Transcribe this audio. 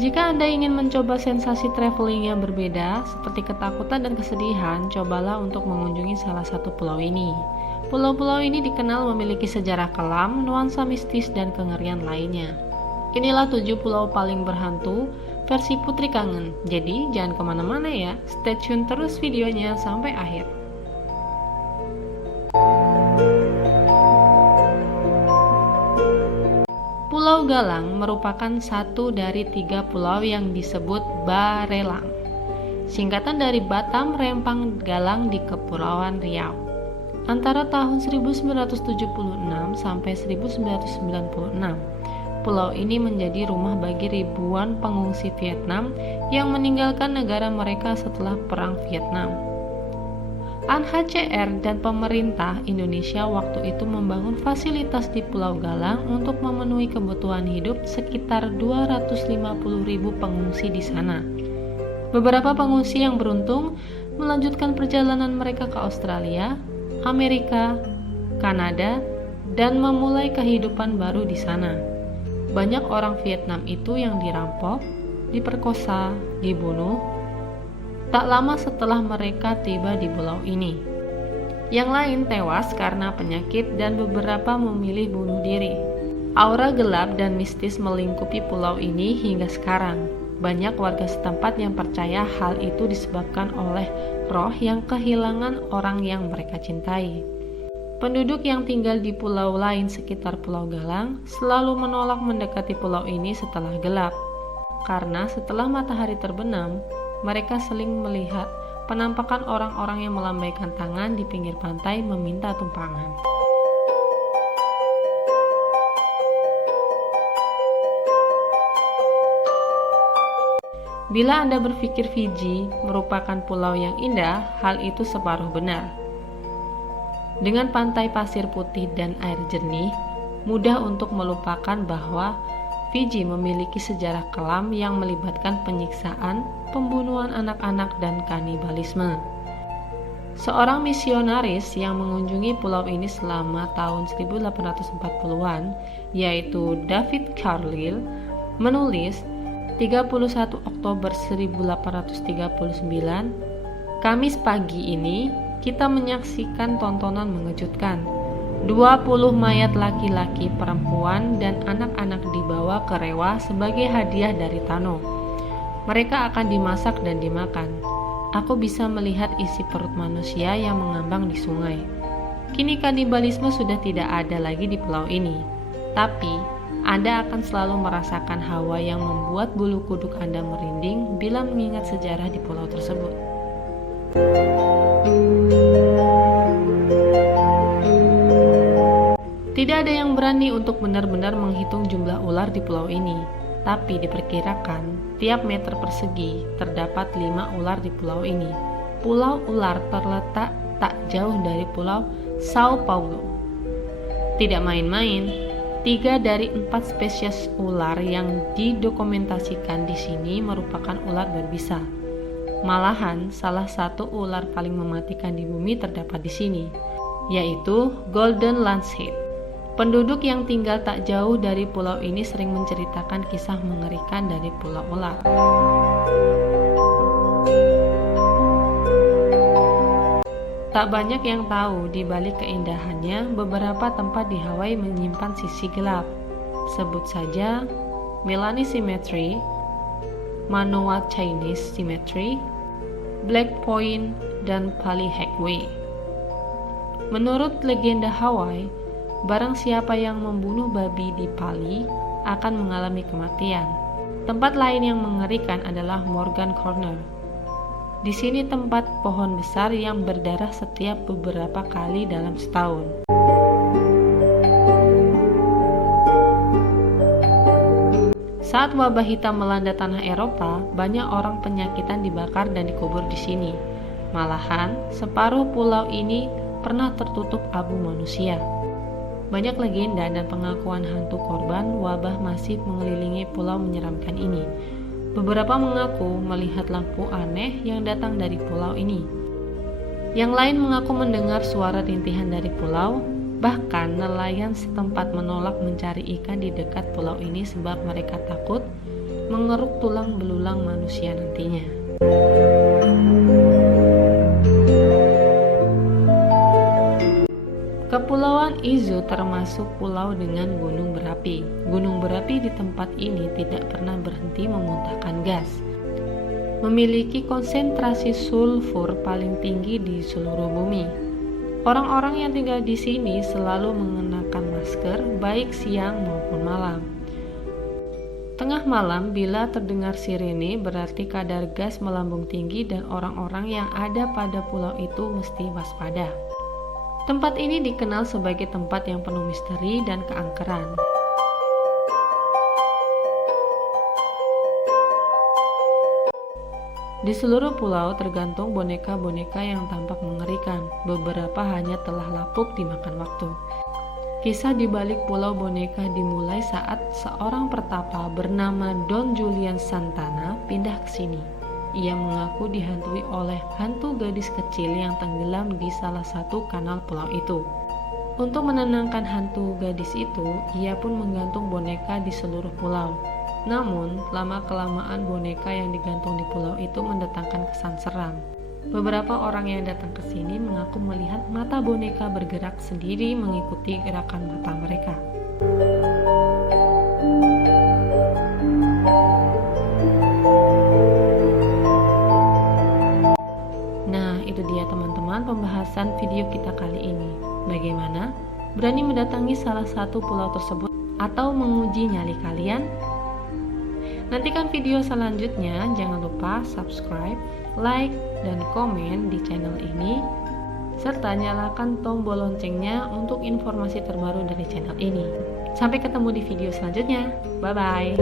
Jika Anda ingin mencoba sensasi traveling yang berbeda, seperti ketakutan dan kesedihan, cobalah untuk mengunjungi salah satu pulau ini. Pulau-pulau ini dikenal memiliki sejarah kelam, nuansa mistis, dan kengerian lainnya. Inilah 7 pulau paling berhantu versi Putri Kangen. Jadi jangan kemana-mana ya, stay tune terus videonya sampai akhir. Pulau Galang merupakan satu dari 3 pulau yang disebut Barelang, singkatan dari Batam, Rempang, Galang di Kepulauan Riau. Antara tahun 1976 sampai 1996, pulau ini menjadi rumah bagi ribuan pengungsi Vietnam yang meninggalkan negara mereka setelah Perang Vietnam. UNHCR dan pemerintah Indonesia waktu itu membangun fasilitas di Pulau Galang untuk memenuhi kebutuhan hidup sekitar 250.000 pengungsi di sana. Beberapa pengungsi yang beruntung melanjutkan perjalanan mereka ke Australia, Amerika, Kanada, dan memulai kehidupan baru di sana. Banyak orang Vietnam itu yang dirampok, diperkosa, dibunuh, tak lama setelah mereka tiba di pulau ini. Yang lain tewas karena penyakit dan beberapa memilih bunuh diri. Aura gelap dan mistis melingkupi pulau ini hingga sekarang. Banyak warga setempat yang percaya hal itu disebabkan oleh roh yang kehilangan orang yang mereka cintai. Penduduk yang tinggal di pulau lain sekitar Pulau Galang selalu menolak mendekati pulau ini setelah gelap, karena setelah matahari terbenam, mereka sering melihat penampakan orang-orang yang melambaikan tangan di pinggir pantai meminta tumpangan. Bila Anda berpikir Fiji merupakan pulau yang indah, hal itu separuh benar. Dengan pantai pasir putih dan air jernih, mudah untuk melupakan bahwa Fiji memiliki sejarah kelam yang melibatkan penyiksaan, pembunuhan anak-anak, dan kanibalisme. Seorang misionaris yang mengunjungi pulau ini selama tahun 1840-an, yaitu David Carlyle, menulis 31 Oktober 1839, Kamis pagi ini kita menyaksikan tontonan mengejutkan. 20 mayat laki-laki, perempuan, dan anak-anak dibawa ke Rewa sebagai hadiah dari Tano. Mereka akan dimasak dan dimakan. Aku bisa melihat isi perut manusia yang mengambang di sungai. Kini kanibalisme sudah tidak ada lagi di pulau ini. Tapi, Anda akan selalu merasakan hawa yang membuat bulu kuduk Anda merinding bila mengingat sejarah di pulau tersebut. Tidak ada yang berani untuk benar-benar menghitung jumlah ular di pulau ini, tapi diperkirakan tiap meter persegi terdapat 5 ular di pulau ini. Pulau ular terletak tak jauh dari Pulau Sao Paulo. Tidak main-main, 3 dari 4 spesies ular yang didokumentasikan di sini merupakan ular berbisa. Malahan, salah satu ular paling mematikan di bumi terdapat di sini, yaitu Golden Lancehead. Penduduk yang tinggal tak jauh dari pulau ini sering menceritakan kisah mengerikan dari pulau ular. Tak banyak yang tahu di balik keindahannya, beberapa tempat di Hawaii menyimpan sisi gelap. Sebut saja Melanie Cemetery, Manoa Chinese Cemetery, Black Point, dan Pali Hagway. Menurut legenda Hawaii, barang siapa yang membunuh babi di Pali akan mengalami kematian. Tempat lain yang mengerikan adalah Morgan Corner. Di sini tempat pohon besar yang berdarah setiap beberapa kali dalam setahun. Saat wabah hitam melanda tanah Eropa, banyak orang penyakitan dibakar dan dikubur di sini. Malahan, separuh pulau ini pernah tertutup abu manusia. Banyak legenda dan pengakuan hantu korban wabah masih mengelilingi pulau menyeramkan ini. Beberapa mengaku melihat lampu aneh yang datang dari pulau ini. Yang lain mengaku mendengar suara rintihan dari pulau. Bahkan nelayan setempat menolak mencari ikan di dekat pulau ini sebab mereka takut mengeruk tulang belulang manusia nantinya. Kepulauan Izu termasuk pulau dengan gunung berapi. Gunung berapi di tempat ini tidak pernah berhenti memuntahkan gas. Memiliki konsentrasi sulfur paling tinggi di seluruh bumi. Orang-orang yang tinggal di sini selalu mengenakan masker baik siang maupun malam. Tengah malam bila terdengar sirene berarti kadar gas melambung tinggi dan orang-orang yang ada pada pulau itu mesti waspada. Tempat ini dikenal sebagai tempat yang penuh misteri dan keangkeran. Di seluruh pulau tergantung boneka-boneka yang tampak mengerikan. Beberapa hanya telah lapuk dimakan waktu. Kisah di balik pulau boneka dimulai saat seorang pertapa bernama Don Julian Santana pindah ke sini. Ia mengaku dihantui oleh hantu gadis kecil yang tenggelam di salah satu kanal pulau itu. Untuk menenangkan hantu gadis itu, ia pun menggantung boneka di seluruh pulau. Namun, lama-kelamaan boneka yang digantung di pulau itu mendatangkan kesan seram. Beberapa orang yang datang ke sini mengaku melihat mata boneka bergerak sendiri mengikuti gerakan mata mereka. Nah, itu dia teman-teman pembahasan video kita kali ini. Bagaimana? Berani mendatangi salah satu pulau tersebut atau menguji nyali kalian? Nantikan video selanjutnya, jangan lupa subscribe, like, dan komen di channel ini, serta nyalakan tombol loncengnya untuk informasi terbaru dari channel ini. Sampai ketemu di video selanjutnya, bye-bye.